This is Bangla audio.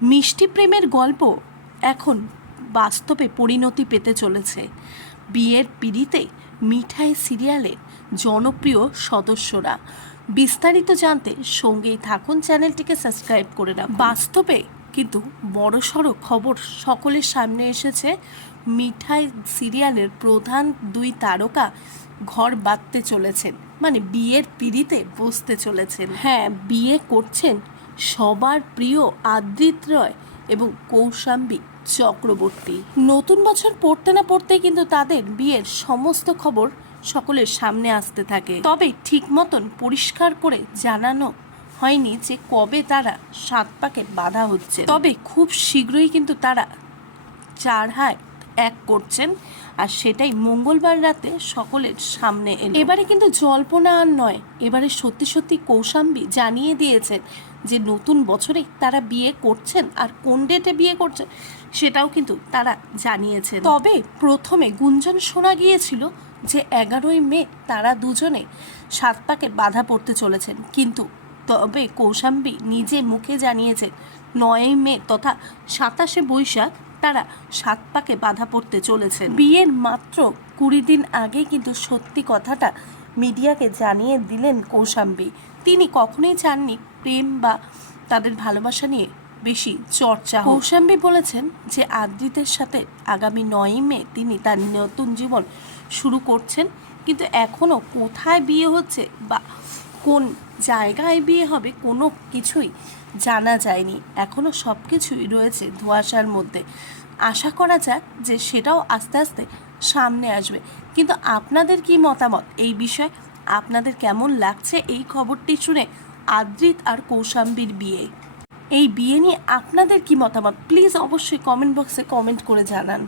মিষ্টি প্রেমের গল্প এখন বাস্তবে পরিণতি পেতে চলেছে। বিয়ের পিঁড়িতে মিঠাই সিরিয়ালের জনপ্রিয় সদস্যরা। বিস্তারিত জানতে সঙ্গেই থাকুন, চ্যানেলটিকে সাবস্ক্রাইব করে রাখুন। বাস্তবে কিন্তু বড়সড় খবর সকলের সামনে এসেছে। মিঠাই সিরিয়ালের প্রধান দুই তারকা ঘর বাঁধতে চলেছেন, মানে বিয়ের পিঁড়িতে বসতে চলেছেন। হ্যাঁ, বিয়ে করছেন সবার প্রিয় আদ্রিত রয় এবং কৌশাম্বী চক্রবর্তী। নতুন বছর পড়তে না পড়তেই কিন্তু তাদের বিয়ের সমস্ত খবর সকলের সামনে আসতে থাকে। তবে ঠিক মতন পরিষ্কার করে জানানো হয়নি যে কবে তারা সাত পাকে বাঁধা হচ্ছে। তবে খুব শীঘ্রই কিন্তু তারা চার হাত এক করছেন, আর সেটাই মঙ্গলবার রাতে সকলের সামনে এলো। এবারে কিন্তু জল্পনা আর নয়, এবারে সত্যি সত্যি কৌশাম্বী জানিয়ে দিয়েছেন যে নতুন বছরে তারা বিয়ে করছেন, আর কোন ডেটে বিয়ে করছেন সেটাও কিন্তু তারা জানিয়েছেন। তবে প্রথমে গুঞ্জন শোনা গিয়েছিল যে 11ই মে তারা দুজনে সাত পাকে বাঁধা পড়তে চলেছেন, কিন্তু তবে কৌশাম্বী নিজে মুখে জানিয়েছেন 9ই মে তথা 27শে বৈশাখ তারা সাত পাকে বাঁধা পড়তে চলেছেন। বিয়ের মাত্র 20 দিন আগে কিন্তু সত্যি কথাটা মিডিয়াকে জানিয়ে দিলেন কৌশাম্বী। তিনি কখনোই চাননি প্রেম বা তাদের ভালোবাসা নিয়ে বেশি চর্চা। কৌশাম্বী বলেছেন যে আদ্রিতের সাথে আগামী 9ই মে তিনি তার নতুন জীবন শুরু করছেন, কিন্তু এখনও কোথায় বিয়ে হচ্ছে বা কোন জায়গায় বিয়ে হবে কোনো কিছুই জানা যায়নি। এখনও সব কিছুই রয়েছে ধোঁয়াশার মধ্যে। আশা করা যায় যে সেটাও আস্তে আস্তে সামনে আসবে। কিন্তু আপনাদের কি মতামত এই বিষয়ে? আপনাদের কেমন লাগছে এই খবরটি শুনে? আদ্রিত আর কৌশাম্বীর বিয়ে, এই বিয়ে নিয়ে আপনাদের কি মতামত? প্লিজ অবশ্যই কমেন্ট বক্সে কমেন্ট করে জানান।